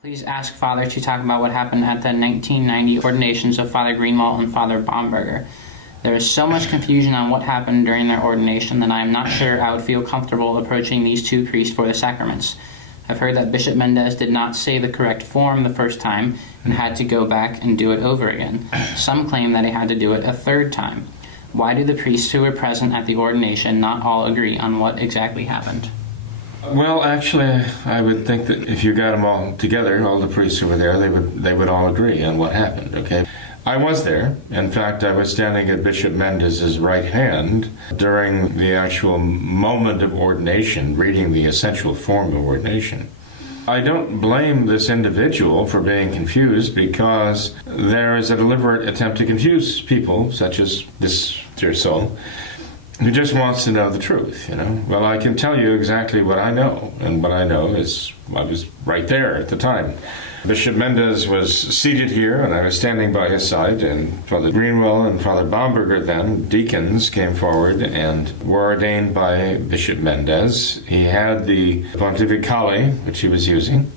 Please ask Father to talk about what happened at the 1990 ordinations of Father Greenwell and Father Baumberger. There is so much confusion on what happened during their ordination that I am not sure I would feel comfortable approaching these two priests for the sacraments. I've heard that Bishop Mendez did not say the correct form the first time and had to go back and do it over again. Some claim that he had to do it a third time. Why do the priests who were present at the ordination not all agree on what exactly happened? Well, actually, I would think that if you got them all together, all the priests who were there, they would all agree on what happened, okay? I was there. In fact, I was standing at Bishop Mendez's right hand during the actual moment of ordination, reading the essential form of ordination. I don't blame this individual for being confused because there is a deliberate attempt to confuse people, such as this dear soul, who just wants to know the truth, you know. Well, I can tell you exactly what I know, and what I know is I was right there at the time. Bishop Mendez was seated here, and I was standing by his side, and Father Greenwell and Father Baumberger, then deacons, came forward and were ordained by Bishop Mendez. He had the pontificale, which he was using.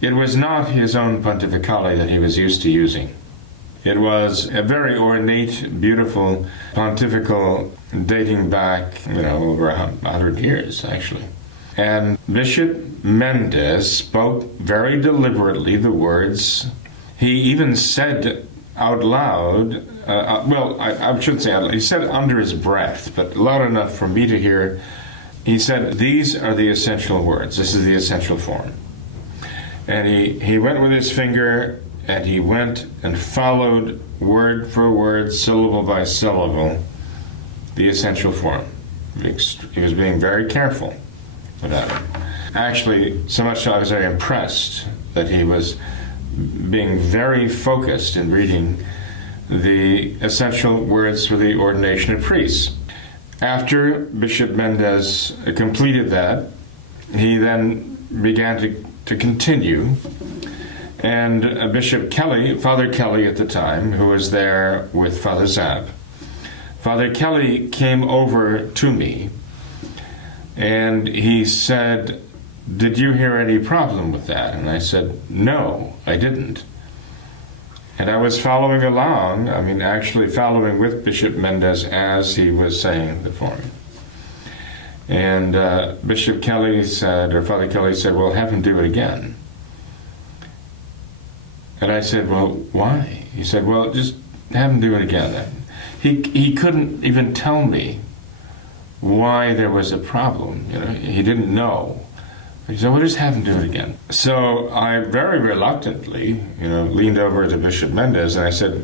It was not his own pontificale that he was used to using. It was a very ornate, beautiful pontifical dating back, over 100 years, actually. And Bishop Mendez spoke very deliberately the words. He even said out loud, I shouldn't say out loud, he said under his breath, but loud enough for me to hear. He said, "These are the essential words. This is the essential form." And he went with his finger, and he went and followed word for word, syllable by syllable, the essential form. He was being very careful about it. Actually, so much so I was very impressed that he was being very focused in reading the essential words for the ordination of priests. After Bishop Mendez completed that, he then began to continue. And Bishop Kelly, Father Kelly at the time, who was there with Father Zapp, Father Kelly came over to me and he said, "Did you hear any problem with that?" And I said, "No, I didn't." And I was following along, actually following with Bishop Mendez as he was saying the form. And Bishop Kelly said, or Father Kelly said, "Well, have him do it again." And I said, "Well, why?" He said, "Well, just have him do it again." He couldn't even tell me why there was a problem. He didn't know. He said, "Well, just have him do it again." So I very reluctantly, leaned over to Bishop Mendez and I said,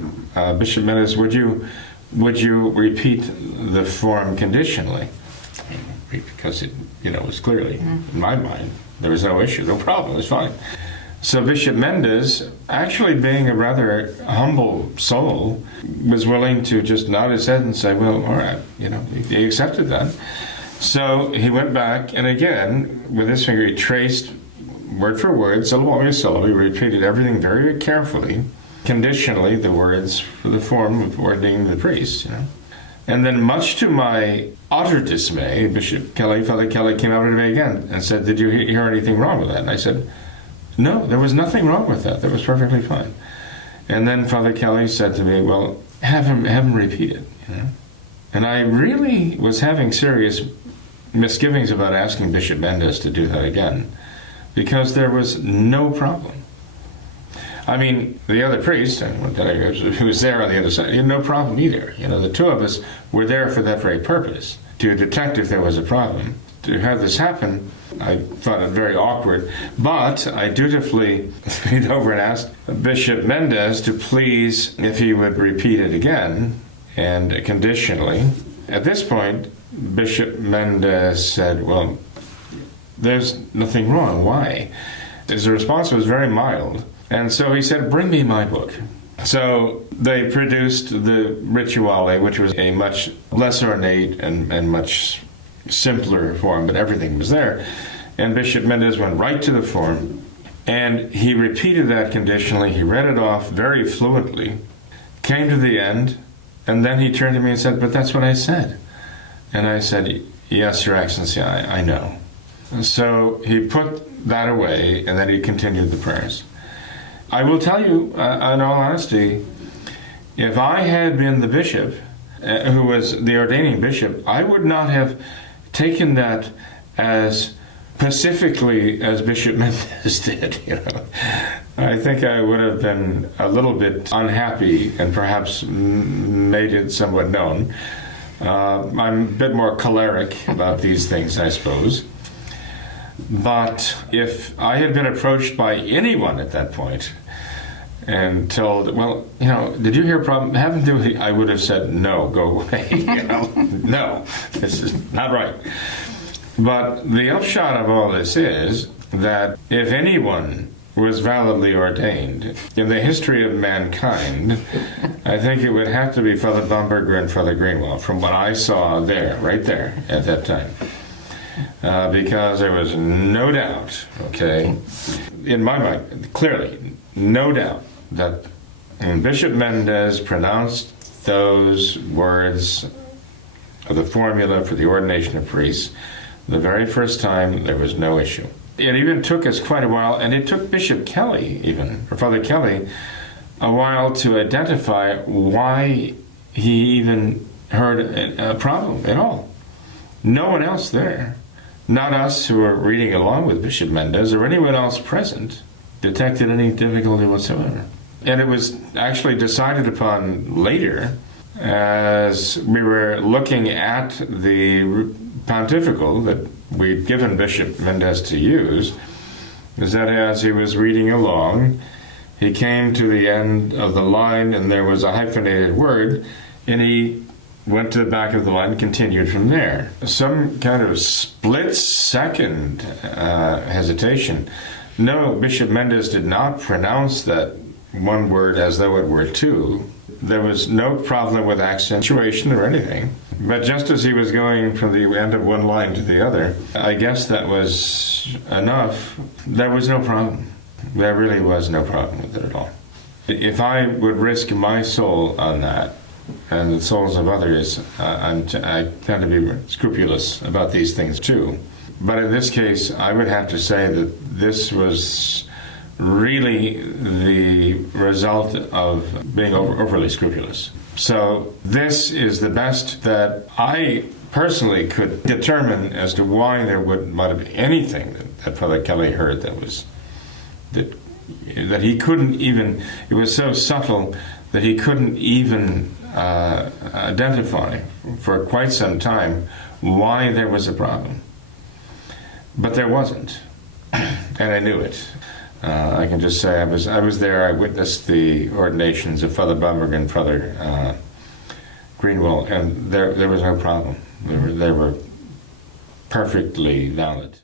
"Bishop Mendez, would you repeat the form conditionally?" Because it, was clearly in my mind there was no issue, no problem, it was fine. So Bishop Mendez, actually being a rather humble soul, was willing to just nod his head and say, "Well, all right," he accepted that. So he went back, and again, with his finger, he traced word for word, syllable by syllable. He repeated everything very carefully, conditionally, the words for the form of ordaining the priest, And then, much to my utter dismay, Father Kelly came over to me again and said, "Did you hear anything wrong with that?" And I said, "No, there was nothing wrong with that. That was perfectly fine." And then Father Kelly said to me, "Well, have him repeat it." And I really was having serious misgivings about asking Bishop Mendez to do that again, because there was no problem. The other priest, who was there on the other side, he had no problem either. The two of us were there for that very purpose, to detect if there was a problem. To have this happen, I thought it very awkward, but I dutifully leaned over and asked Bishop Mendez to please, if he would repeat it again, and conditionally. At this point, Bishop Mendez said, "Well, there's nothing wrong. Why?" His response was very mild, and so he said, "Bring me my book." So they produced the Rituale, which was a much less ornate and much simpler form, but everything was there. And Bishop Mendez went right to the form, and he repeated that conditionally. He read it off very fluently, came to the end, and then he turned to me and said, "But that's what I said." And I said, "Yes, Your Excellency, I know." So he put that away, and then he continued the prayers. I will tell you, in all honesty, if I had been the bishop, who was the ordaining bishop, I would not have taken that as specifically as Bishop Mendez did. I think I would have been a little bit unhappy and perhaps made it somewhat known. I'm a bit more choleric about these things, I suppose. But if I had been approached by anyone at that point and told, well, did you hear a problem? Haven't you? I would have said, no, go away. No, this is not right. But the upshot of all this is that if anyone was validly ordained in the history of mankind, I think it would have to be Father Baumberger and Father Greenwell, from what I saw there, right there, at that time. Because there was no doubt, in my mind, clearly, no doubt that when Bishop Mendez pronounced those words of the formula for the ordination of priests, the very first time, there was no issue. It even took us quite a while, and it took Bishop Kelly even, or Father Kelly, a while to identify why he even heard a problem at all. No one else there, not us who were reading along with Bishop Mendez or anyone else present, detected any difficulty whatsoever. And it was actually decided upon later as we were looking at the pontifical that we'd given Bishop Mendez to use, is that as he was reading along, he came to the end of the line and there was a hyphenated word, and he went to the back of the line and continued from there. Some kind of split-second hesitation. No, Bishop Mendez did not pronounce that one word as though it were two. There was no problem with accentuation or anything. But just as he was going from the end of one line to the other, I guess that was enough. There was no problem. There really was no problem with it at all. If I would risk my soul on that, and the souls of others, I tend to be scrupulous about these things too. But in this case, I would have to say that this was really the result of being overly scrupulous. So this is the best that I personally could determine as to why there might have been anything that Father Kelly heard that he couldn't even, it was so subtle that he couldn't even identify for quite some time why there was a problem. But there wasn't, and I knew it. I can just say I was there. I witnessed the ordinations of Father Baumberger and Father Greenwell, and there was no problem. They were perfectly valid.